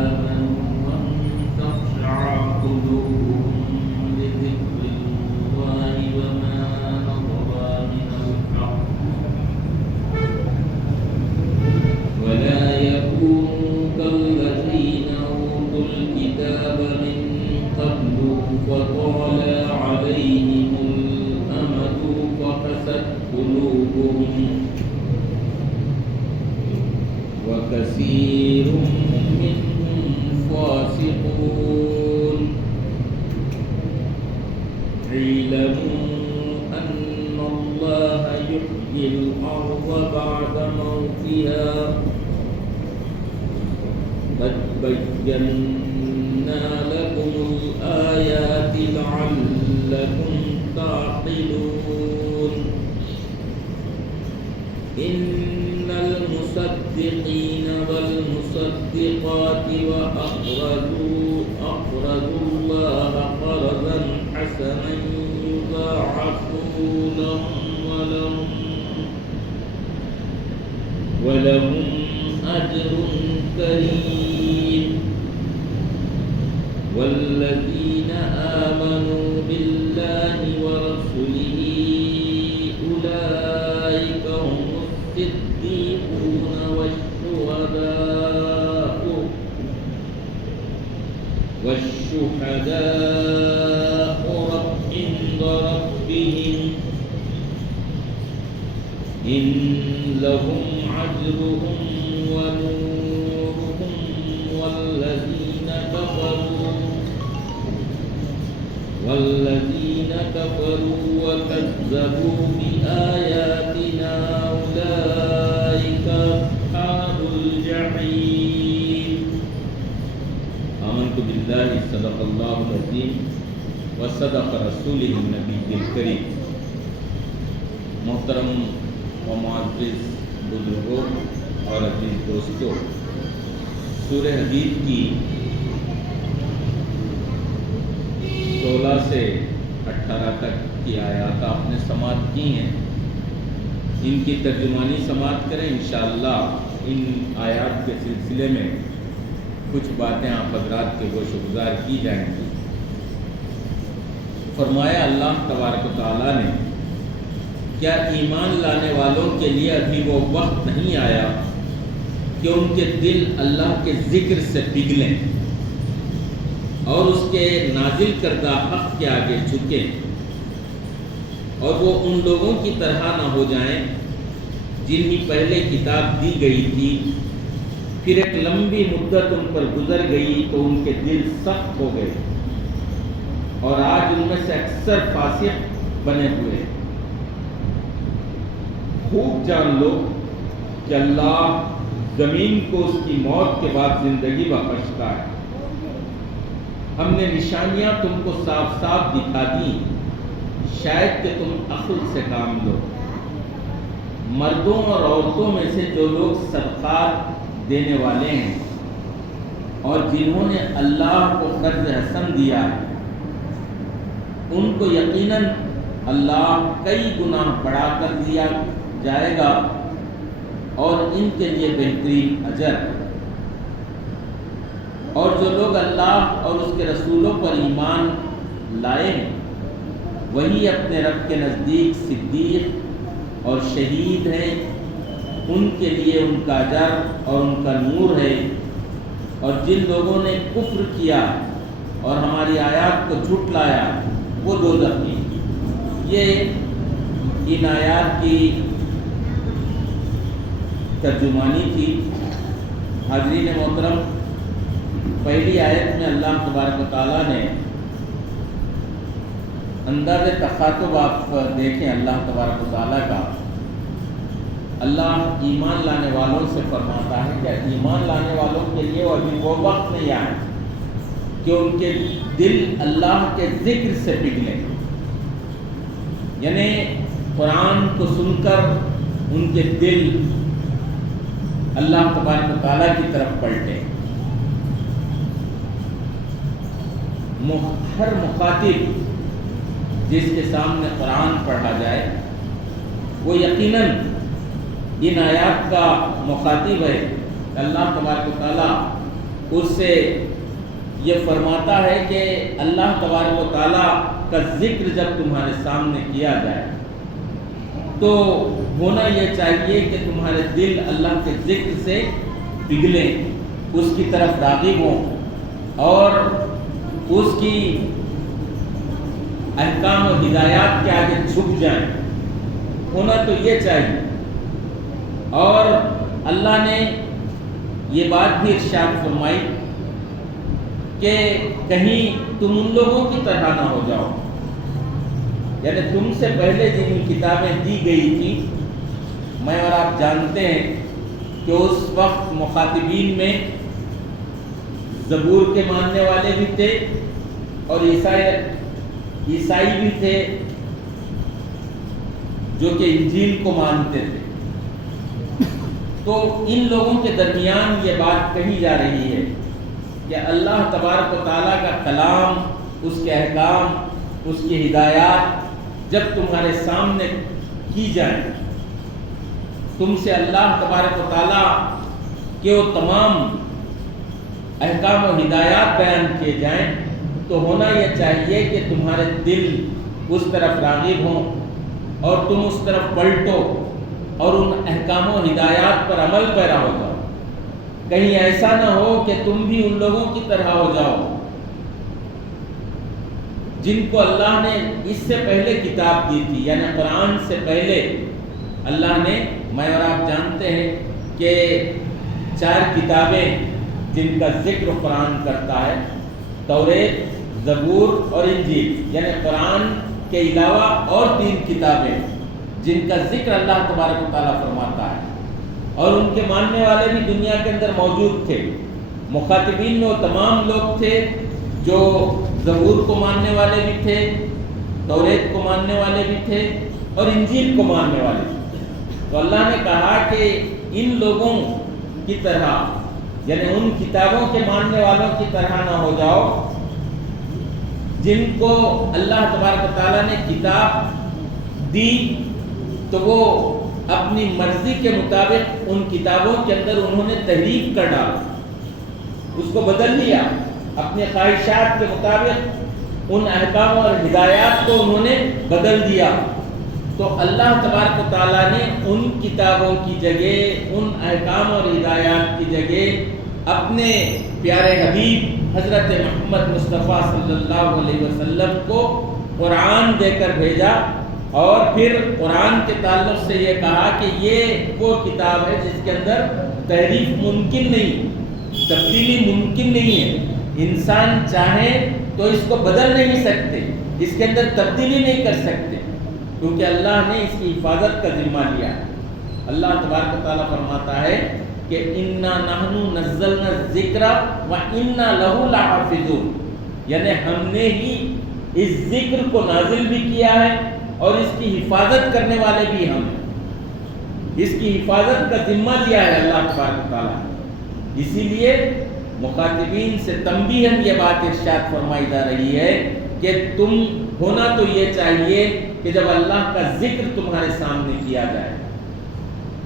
آمنوا أن تخشع قلوبهم لذكر الله وما نظر من الحق ولا يكونوا كالذين أوتوا الكتاب من قبل فطال عليهم الأمد فقست قلوبهم وكثير منهم فاسقون اعلموا أن الله يحيي الأرض بعد موتها قد بينا لكم الآيات لعلكم تعقلون إن المصدقين والمصدقات وأقرضوا الله قرضا حسنا يضاعف لهم ولهم أجر كريم والذين آمنوا بالله ورسله أولئك هم الصديقون والشهداء عند ربهم إن لهم أجرهم ونورهم والذين كفروا وكذبوا بآياتنا أولئك أصحاب الجحيم آمنت بالله صدق الله العظيم وصدق رسوله النبي الكريم محترم و معزز بزرگوں اور عزیز دوستوں، سورہ حدید کی 16 سے 18 تک کی آیات آپ نے سماعت کی ہیں، ان کی ترجمانی سماعت کریں۔ انشاءاللہ ان آیات کے سلسلے میں کچھ باتیں آپ حضرات کے گوش گزار کی جائیں گی۔ فرمایا اللہ تبارک و تعالیٰ نے، کیا ایمان لانے والوں کے لیے ابھی وہ وقت نہیں آیا کہ ان کے دل اللہ کے ذکر سے پگھلیں اور اس کے نازل کردہ حق کے آگے جھکیں، اور وہ ان لوگوں کی طرح نہ ہو جائیں جنہیں پہلے کتاب دی گئی تھی، پھر ایک لمبی مدت ان پر گزر گئی تو ان کے دل سخت ہو گئے، اور آج ان میں سے اکثر فاسق بنے ہوئے۔ خوب جان لو کہ اللہ زمین کو اس کی موت کے بعد زندگی بخشتا ہے۔ ہم نے نشانیاں تم کو صاف صاف دکھا دی، شاید کہ تم عقل سے کام لو۔ مردوں اور عورتوں میں سے جو لوگ صدقات دینے والے ہیں اور جنہوں نے اللہ کو قرض حسن دیا ہے، ان کو یقیناً اللہ کئی گنا بڑھا کر دیا جائے گا اور ان کے لیے بہترین اجر۔ اور جو لوگ اللہ اور اس کے رسولوں پر ایمان لائے ہیں، وہی اپنے رب کے نزدیک صدیق اور شہید ہیں، ان کے لیے ان کا اجر اور ان کا نور ہے۔ اور جن لوگوں نے کفر کیا اور ہماری آیات کو جھٹلایا وہ دوزخی۔ یہ ان آیات کی ترجمانی تھی۔ حاضرین محترم، پہلی آیت میں اللہ تبارک و تعالیٰ نے انداز تخاطب آپ دیکھیں اللہ تبارک و تعالیٰ کا۔ اللہ ایمان لانے والوں سے فرماتا ہے کہ ایمان لانے والوں کے لیے ابھی وہ وقت نہیں آیا کہ ان کے دل اللہ کے ذکر سے پگھلے، یعنی قرآن کو سن کر ان کے دل اللہ تبارک و تعالیٰ کی طرف پلٹے۔ ہر مخاطب جس کے سامنے قرآن پڑھا جائے وہ یقیناً ان آیات کا مخاطب ہے۔ اللہ تبارک و تعالیٰ اس سے یہ فرماتا ہے کہ اللہ تبارک و تعالیٰ کا ذکر جب تمہارے سامنے کیا جائے تو ہونا یہ چاہیے کہ تمہارے دل اللہ کے ذکر سے پگھلیں، اس کی طرف راغب ہوں اور اس کی احکام و ہدایات کے آگے جھک جائیں، ہونا تو یہ چاہیے۔ اور اللہ نے یہ بات بھی ارشاد فرمائی کہ کہیں تم ان لوگوں کی طرح نہ ہو جاؤ، یعنی تم سے پہلے جن کتابیں دی گئی تھیں، میں اور آپ جانتے ہیں کہ اس وقت مخاطبین میں زبور کے ماننے والے بھی تھے اور عیسائی بھی تھے جو کہ انجیل کو مانتے تھے۔ تو ان لوگوں کے درمیان یہ بات کہی جا رہی ہے کہ اللہ تبارک و تعالیٰ کا کلام، اس کے احکام، اس کی ہدایات جب تمہارے سامنے کی جائیں، تم سے اللہ تبارک و تعالیٰ کے وہ تمام احکام و ہدایات بیان کیے جائیں تو ہونا یہ چاہیے کہ تمہارے دل اس طرف راغب ہوں اور تم اس طرف پلٹو اور ان احکام و ہدایات پر عمل پیرا ہو جاؤ۔ کہیں ایسا نہ ہو کہ تم بھی ان لوگوں کی طرح ہو جاؤ جن کو اللہ نے اس سے پہلے کتاب دی تھی، یعنی قرآن سے پہلے اللہ نے، میں اور آپ جانتے ہیں کہ 4 کتابیں جن کا ذکر قرآن کرتا ہے، توریت، زبور اور انجیل، یعنی قرآن کے علاوہ اور 3 کتابیں جن کا ذکر اللہ تبارک و تعالیٰ فرماتا ہے، اور ان کے ماننے والے بھی دنیا کے اندر موجود تھے۔ مخاطبین میں وہ تمام لوگ تھے جو زبور کو ماننے والے بھی تھے، توریت کو ماننے والے بھی تھے اور انجیل کو ماننے والے بھی تھے۔ تو اللہ نے کہا کہ ان لوگوں کی طرح، یعنی ان کتابوں کے ماننے والوں کی طرح نہ ہو جاؤ جن کو اللہ تبارک و تعالیٰ نے کتاب دی تو وہ اپنی مرضی کے مطابق ان کتابوں کے اندر انہوں نے تحریف کر ڈالا، اس کو بدل لیا، اپنے خواہشات کے مطابق ان احکام اور ہدایات کو انہوں نے بدل دیا۔ تو اللہ تبارک و تعالیٰ نے ان کتابوں کی جگہ، ان احکام اور ہدایات کی جگہ اپنے پیارے حبیب حضرت محمد مصطفیٰ صلی اللہ علیہ وسلم کو قرآن دے کر بھیجا، اور پھر قرآن کے تعلق سے یہ کہا کہ یہ وہ کتاب ہے جس کے اندر تحریف ممکن نہیں، تبدیلی ممکن نہیں ہے، انسان چاہے تو اس کو بدل نہیں سکتے، اس کے اندر تبدیلی نہیں کر سکتے، کیونکہ اللہ نے اس کی حفاظت کا ذمہ لیا ہے۔ اللہ تبارک و تعالیٰ فرماتا ہے کہ اِنَّا نَحْنُ نَزَّلْنَا الذِّكْرَ وَإِنَّا لَهُ لَحَافِظُونَ، یعنی ہم نے ہی اس ذکر کو نازل بھی کیا ہے اور اس کی حفاظت کرنے والے بھی ہم ہیں، اس کی حفاظت کا ذمہ لیا ہے اللہ تبارک و تعالیٰ۔ اسی لیے مخاطبین سے تنبیہاً یہ بات ارشاد فرمائی جا رہی ہے کہ تم ہونا تو یہ چاہیے کہ جب اللہ کا ذکر تمہارے سامنے کیا جائے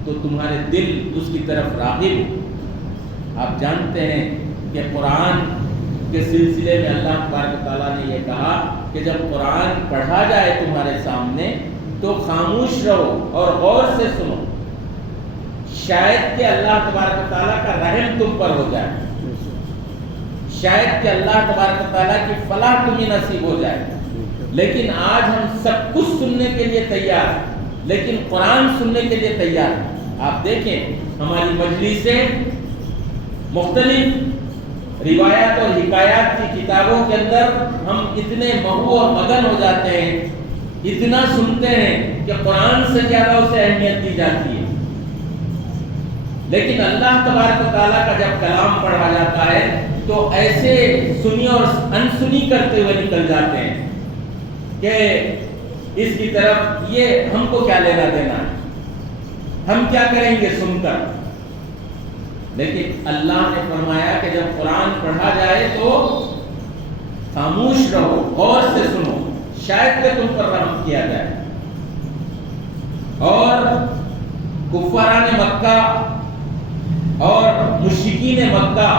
تو تمہارے دل اس کی طرف راغب ہو۔ آپ جانتے ہیں کہ قرآن کے سلسلے میں اللہ تبارک و تعالیٰ نے یہ کہا کہ جب قرآن پڑھا جائے تمہارے سامنے تو خاموش رہو اور غور سے سنو، شاید کہ اللہ تبارک و تعالیٰ کا رحم تم پر ہو جائے، شاید کہ اللہ تبارک و تعالیٰ کی فلاح تمہیں نصیب ہو جائے۔ لیکن آج ہم سب کچھ سننے کے لیے تیار ہیں، لیکن قرآن سننے کے لیے تیار ہیں۔ آپ دیکھیں ہماری مجلسیں مختلف روایات اور حکایات کی کتابوں کے اندر ہم اتنے محو اور مگن ہو جاتے ہیں، اتنا سنتے ہیں کہ قرآن سے زیادہ اسے اہمیت دی جاتی ہے، لیکن اللہ تبارک و تعالیٰ کا جب کلام پڑھا جاتا ہے تو ایسے سنی اور انسنی کرتے ہوئے نکل جاتے ہیں کہ اس کی طرف یہ ہم کو کیا لینا دینا ہے، ہم کیا کریں گے سن کر۔ لیکن اللہ نے فرمایا کہ جب قرآن پڑھا جائے تو خاموش رہو، غور سے سنو، شاید کہ تم پر رحم کیا جائے۔ اور کفاران مکہ اور مشرکین مکہ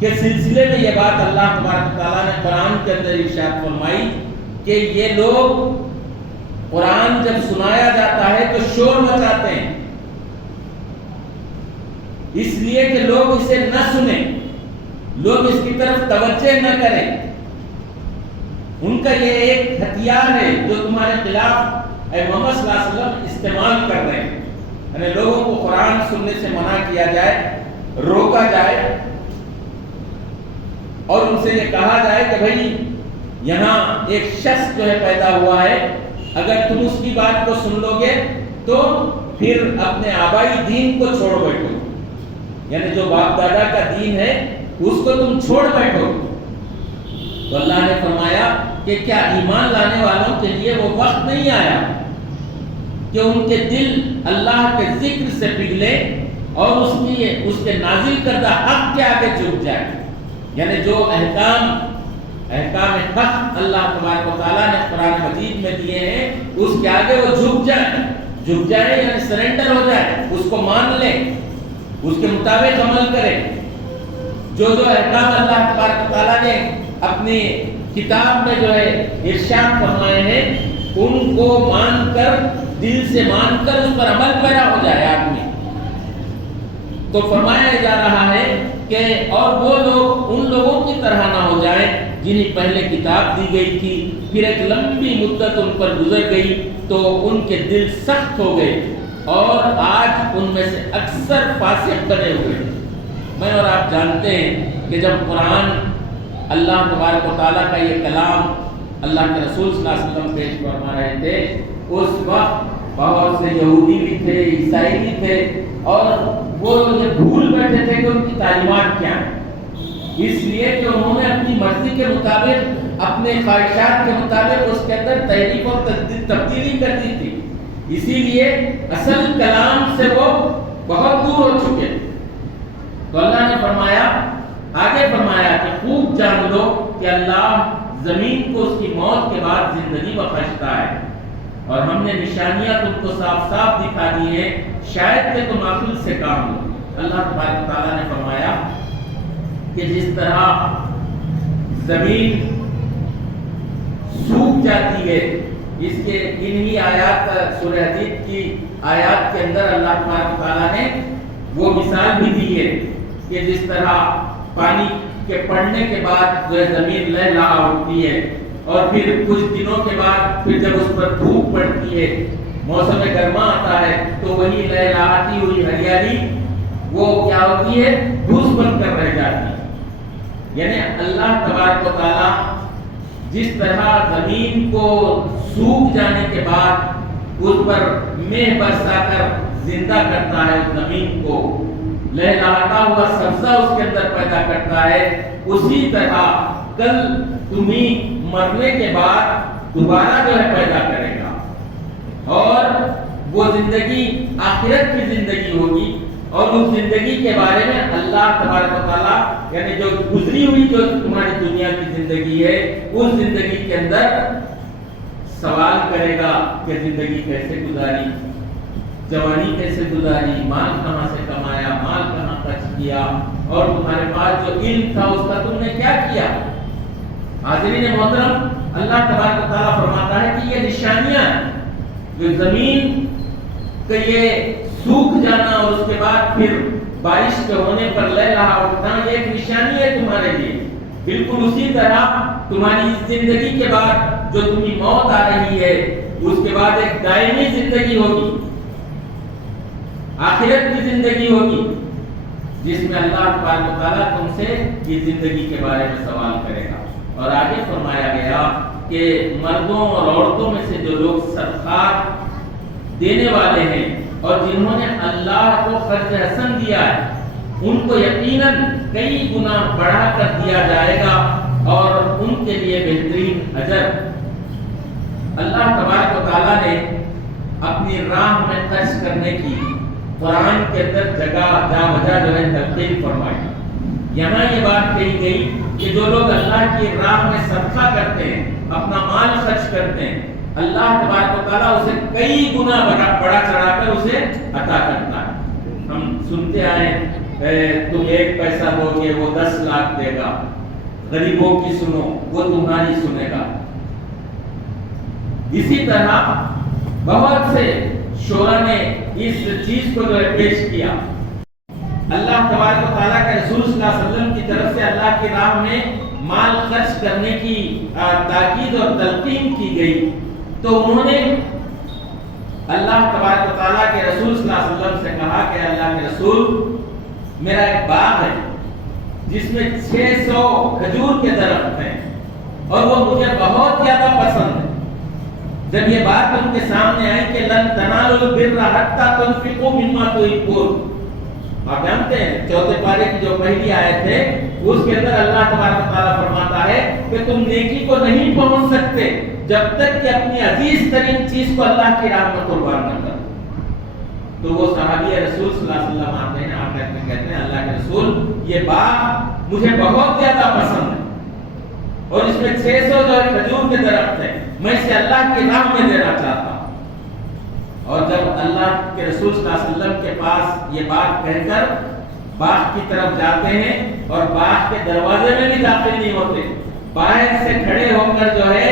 کے سلسلے میں یہ بات اللہ تبارک و تعالیٰ نے قرآن کے اندر ارشاد فرمائی کہ یہ لوگ قرآن جب سنایا جاتا ہے تو شور مچاتے ہیں، اس لیے کہ لوگ اسے نہ سنیں، لوگ اس کی طرف توجہ نہ کریں۔ ان کا یہ ایک ہتھیار ہے جو تمہارے خلاف اے محمد صلی اللہ علیہ وسلم استعمال کر رہے ہیں، یعنی لوگوں کو قرآن سننے سے منع کیا جائے، روکا جائے اور ان سے یہ کہا جائے کہ بھائی یہاں ایک شخص جو ہے پیدا ہوا ہے، اگر تم اس کی بات کو سن لو گے تو پھر اپنے آبائی دین کو چھوڑ بیٹھو، یعنی جو باپ دادا کا دین ہے اس کو تم چھوڑ بیٹھو۔ تو اللہ نے فرمایا کہ کیا ایمان لانے والوں کے لیے وہ وقت نہیں آیا کہ ان کے دل اللہ کے ذکر سے پگھلے اور اس کے نازل کردہ حق کے آگے جھک جائے، یعنی جو احکام حق اللہ تبارک و تعالیٰ نے قرآن مجید میں دیے ہیں اس کے آگے وہ جھک جائے یعنی سرنڈر ہو جائے، اس کو مان لیں، اس کے مطابق عمل کریں۔ جو احکام اللہ تبارک و تعالیٰ نے اپنی کتاب میں جو ہے ارشاد فرمائے ہیں ان کو مان کر، دل سے مان کر اس پر عمل پیرا ہو جائے آدمی۔ تو فرمایا جا رہا ہے کہ اور وہ لوگ ان لوگوں کی طرح نہ ہو جائیں جنہیں پہلے کتاب دی گئی تھی، پھر ایک لمبی مدت ان پر گزر گئی تو ان کے دل سخت ہو گئے اور آج ان میں سے اکثر فاسق بنے ہوئے۔ میں اور آپ جانتے ہیں کہ جب قرآن اللہ تبارک و تعالیٰ کا یہ کلام اللہ کے رسول صلی اللہ علیہ وسلم پیش فرما رہے تھے، اس وقت بہت سے یہودی بھی تھے، عیسائی بھی تھے اور وہ یہ بھول بیٹھے تھے کہ ان کی تعلیمات کیا ہیں، اس لیے کہ انہوں نے اپنی مرضی کے مطابق، اپنے خواہشات کے مطابق اس کے اندر تحریف اور تبدیلی کر دی تھی، اسی لیے اصل کلام سے وہ بہت دور ہو چکے۔ تو اللہ نے آگے فرمایا کہ خوب جان لو کہ اللہ زمین کو اس کی موت کے بعد زندگی بخشتا ہے اور ہم نے نشانیاں تم کو صاف صاف دکھا دی ہیں، شاید کہ تم عقل سے کام لو۔ اللہ تبارک و تعالیٰ نے فرمایا کہ جس طرح زمین سوکھ جاتی ہے، اس کے انہی آیات سورہ حدید کی آیات کے اندر اللہ تبارک و تعالیٰ نے وہ مثال بھی دی ہے کہ جس طرح پانی کے پڑنے کے بعد جو ہے زمین لہلہا اٹھتی ہے اور پھر کچھ دنوں کے بعد پھر جب اس پر دھوپ پڑتی ہے، موسم گرما آتا ہے تو وہی لہلہاتی ہوئی ہریالی وہ کیا ہوتی ہے، دھوس بن کر رہ جاتی ہے۔ یعنی اللہ تبارک و تعالیٰ جس طرح زمین کو سوکھ جانے کے بعد اس پر مہ برسا کر زندہ کرتا ہے، زمین کو لہلاتا ہوا سبزہ اس کے اندر پیدا کرتا ہے، اسی طرح کل تمہیں مرنے کے بعد دوبارہ جو ہے پیدا کرے گا اور وہ زندگی آخرت کی زندگی ہوگی اور اس زندگی کے بارے میں اللہ تبارک و تعالیٰ یعنی جو گزری ہوئی جو تمہاری دنیا کی زندگی ہے اس زندگی کے اندر سوال کرے گا کہ زندگی کیسے گزاری، جوانی کیسے گزاری، مال کہاں سے کمایا، مال کہاں خرچ کیا اور تمہارے پاس جو علم تھا اس کا تم نے کیا کیا۔ حاضرین محترم، اللہ تبارک و تعالیٰ فرماتا ہے کہ یہ نشانیاں ہیں، جو زمین کا یہ سوکھ جانا اور اس کے بعد پھر بارش کے ہونے پر لہلہا اٹھنا، یہ ایک نشانی ہے تمہارے لیے۔ بالکل اسی طرح تمہاری زندگی کے بعد جو تمہیں موت آ رہی ہے اس کے بعد ایک دائمی زندگی ہوگی، آخرت کی زندگی ہوگی جس میں اللہ تبارک و تعالیٰ تم سے یہ زندگی کے بارے میں سوال کرے گا۔ اور آگے فرمایا گیا کہ مردوں اور عورتوں میں سے جو لوگ صدقات دینے والے ہیں اور جنہوں نے اللہ کو خرچ حسن دیا ہے ان کو یقیناً کئی گنا بڑھا کر دیا جائے گا اور ان کے لیے بہترین اجر۔ اللہ تبارک و تعالیٰ نے اپنی راہ میں خرچ کرنے کی قرآن کے اندر جگہ جا بجا جو ہے تلقین فرمائی۔ یہاں یہ بات کہی گئی کہ جو لوگ اللہ کی راہ میں صدقہ کرتے ہیں، اپنا مال خرچ کرتے ہیں، اللہ تبارک و تعالیٰ اسے کئی گنا بڑا چڑھا کر اسے عطا کرتا ہے۔ ہم سنتے آئے تم 1 پیسہ دو گے وہ 10 لاکھ دے گا، غریبوں کی سنو وہ تمہاری سنے گا۔ اسی طرح بہت سے شعراء نے اس چیز کو جو ہے پیش کیا۔ اللہ تبارک و تعالیٰ کے رسول صلی اللہ علیہ وسلم کی طرف سے اللہ کی راہ میں مال خرچ کرنے کی تاکید اور تلقین کی گئی، تو انہوں نے اللہ تبارک و تعالیٰ کے رسول صلی اللہ علیہ وسلم سے کہا کہ اللہ کے رسول، میرا ایک باغ ہے جس میں 600 کھجور کے درخت ہیں اور وہ مجھے بہت زیادہ پسند ہے۔ جب یہ بات ان کے سامنے آئی کہ لن تنالوا البر حتی تنفقوا مما تحبون، آپ جانتے ہیں چوتھے پارے کی جو پہلی آیت ہے اس کے اندر اللہ تبارک و تعالیٰ فرماتا ہے کہ تم نیکی کو نہیں پہنچ سکتے جب تک کہ اپنی عزیز ترین چیز کو اللہ کی راہ میں قربان نہ کرو۔ تو وہ صحابی رسول صلی اللہ علیہ وسلم آتے ہیں، آ کر کے کہتے ہیں اللہ کے رسول، یہ باغ مجھے بہت زیادہ پسند ہے اور اس میں 600 جو کھجور کے درخت ہیں، میں اسے اللہ کی راہ میں دینا چاہتا ہوں۔ اور جب اللہ کے رسول صلی اللہ علیہ وسلم کے پاس یہ بات کہہ کر باغ کی طرف جاتے ہیں اور باغ کے دروازے میں بھی داخل نہیں ہوتے، باہر سے کھڑے ہو کر جو ہے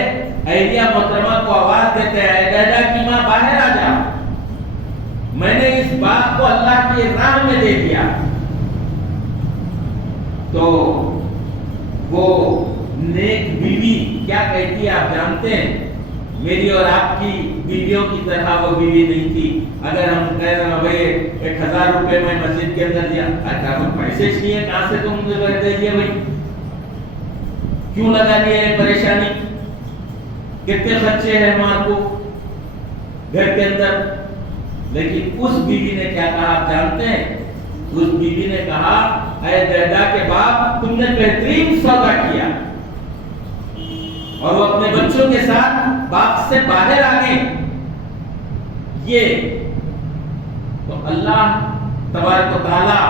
عائشہ محترمہ کو آواز دیتے ہیں، دادا کی ماں باہر آ جا، میں نے اس باغ کو اللہ کی راہ میں دے دیا۔ تو وہ نیک بیوی کیا کہتی ہے آپ جانتے ہیں؟ میری اور آپ کی بیویوں کی طرح وہ بیوی نہیں تھی۔ اگر ہم کہہ رہے ہیں بھائی 1000 روپے میں مسجد کے اندر دیا، اچھا تو پیسے چاہیے کہاں سے تم مجھے دے دیے بھائی، کیوں لگا لیے پریشانی، کتنے خرچے ہیں ہمارے کو گھر کے اندر۔ لیکن اس بیوی نے کیا کہا آپ جانتے ہیں؟ اس بیوی نے کہا، اے دادا کے باپ، تم نے بہترین سودا کیا، اور وہ اپنے بچوں کے ساتھ باغ سے باہر آ گئے۔ یہ تو اللہ تبارک و تعالیٰ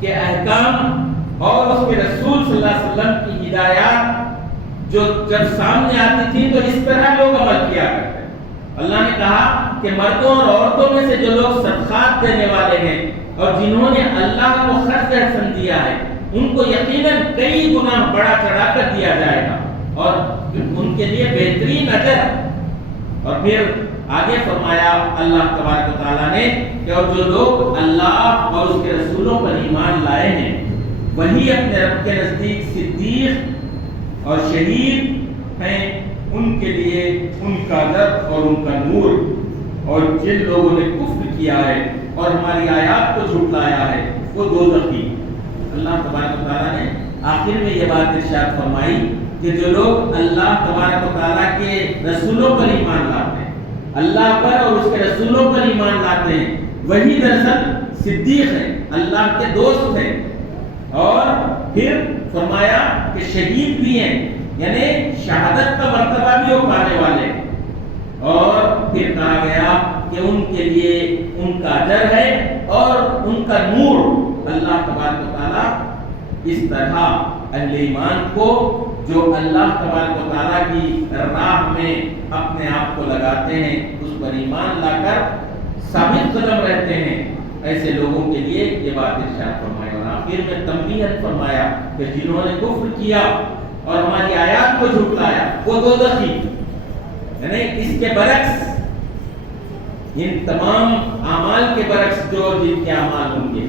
کے احکام اور اس کے رسول صلی اللہ علیہ وسلم کی ہدایات جو جب سامنے آتی تھی تو اس طرح لوگ عمل کیا کرتے۔ اللہ نے کہا کہ مردوں اور عورتوں میں سے جو لوگ صدقات دینے والے ہیں اور جنہوں نے اللہ کو خرچ احسن دیا ہے، ان کو یقیناً کئی گنا بڑا چڑھا کر دیا جائے گا اور ان کے لیے بہترین اجر۔ اور پھر آگے فرمایا اللہ تبارک و تعالیٰ نے کہ اور جو لوگ اللہ اور اس کے رسولوں پر ایمان لائے ہیں وہی اپنے رب کے نزدیک صدیق اور شہید ہیں، ان کے لیے ان کا اجر اور ان کا نور۔ اور جن لوگوں نے کفر کیا ہے اور ہماری آیات کو جھٹلایا ہے وہ دوزخی۔ اللہ تبارک و تعالیٰ نے آخر میں یہ بات ارشاد فرمائی کہ جو لوگ اللہ تبارک و تعالیٰ کے رسولوں پر ایمان لاتے ہیں، اللہ پر اور اس کے رسولوں پر ایمان لاتے ہیں، وہی دراصل صدیق ہیں، اللہ کے دوست ہیں۔ اور پھر فرمایا کہ شہید بھی ہیں، یعنی شہادت کا مرتبہ بھی وہ پانے والے ہیں۔ اور پھر کہا گیا کہ ان کے لیے ان کا اجر ہے اور ان کا نور۔ اللہ تبارک و تعالیٰ اس طرح اہل ایمان کو جو اللہ تبارک و تعالیٰ کی راہ میں اپنے آپ کو لگاتے ہیں، اس پر ایمان لا کر ثابت قدم رہتے ہیں، ایسے لوگوں کے لیے یہ بات ارشاد فرمایا۔ اور آخر میں تنبیہاً فرمایا کہ جنہوں نے کفر کیا اور ہماری آیات کو جھٹلایا وہ دوزخی، یعنی اس کے برعکس، ان تمام اعمال کے برعکس جو جن کے اعمال ہوں گے،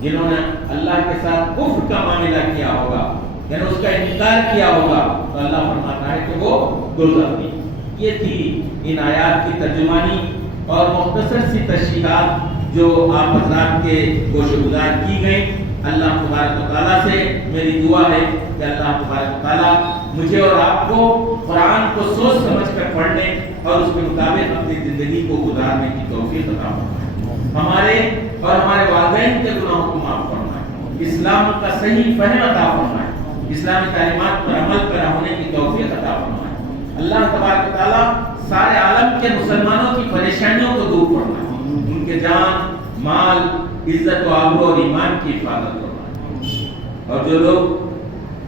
جنہوں نے اللہ کے ساتھ کفر کا معاملہ کیا ہوگا، یعنی اس کا انکار کیا ہوگا، تو اللہ فرماتا ہے کہ وہ دوزخی۔ یہ تھی ان آیات کی ترجمانی اور مختصر سی تشریحات جو آپ حضرات کے گوش گزار کی گئی۔ اللہ تبارک و تعالیٰ سے میری دعا ہے کہ اللہ تبارک و تعالیٰ مجھے اور آپ کو قرآن کو سوچ سمجھ کر پڑھنے اور اس کے مطابق اپنی زندگی کو گزارنے کی توفیق عطا فرمائے، ہمارے اور ہمارے والدین کے گناہوں کو معاف فرمائے، اسلام کا صحیح فہم عطا فرمائے، اسلامی تعلیمات پر عمل پیرا ہونے کی توفیق عطا فرمائے۔ اللہ تبارک و تعالیٰ سارے عالم کے مسلمانوں کی پریشانیوں کو دور فرمائے، ان کے جان، مال، عزت و آبرو اور ایمان کی حفاظت فرمائے۔ اور جو لوگ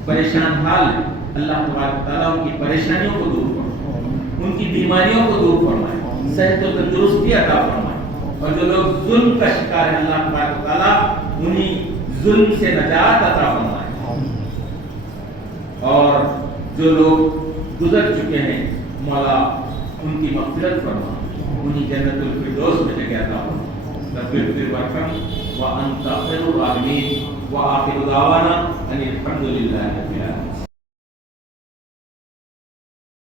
پریشان حال ہیں، اللہ تبارک و تعالیٰ ان کی پریشانیوں کو دور فرمائے، ان کی بیماریوں کو دور فرمائے، صحت و تندرستی عطا فرمائے۔ اور جو لوگ ظلم کا شکار ہیں، اللہ تبارک و تعالیٰ انہیں ظلم سے نجات عطا فرمائے۔ اور جو لوگ گزر چکے ہیں مولا ان کی مغفرت فرما، انہیں جنت الفردوس میں جگہ عطا فرما۔ رب اغفر وارحم وانت خیر الراحمین، وآخر دعوانا ان الحمد للہ رب العالمین۔